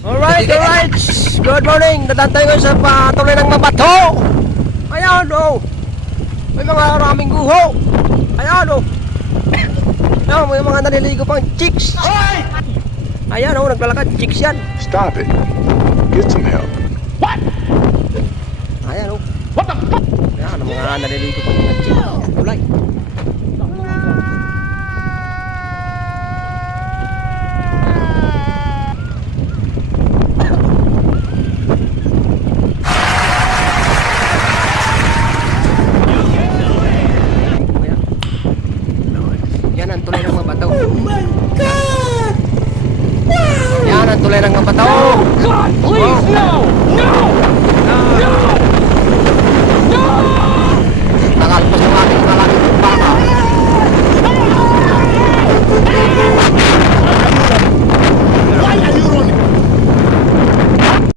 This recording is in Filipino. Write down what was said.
Alright, alright. Good morning. Dadantay ko sa patuloy ng mabato. Ayan, oh. May mga maraming guho. Ayan, oh. Ayan, may mga naliligo pang chicks. Ayan, oh, naglalakad. Chicks yan. Stop it. Get some help. Ayan, oh. What the fuck? Ayan, mga naliligo pang mga chicks. Kulay. Ayan. Yan ang tulay ng mabato. Oh my God! Yan ang tulay ng mabato.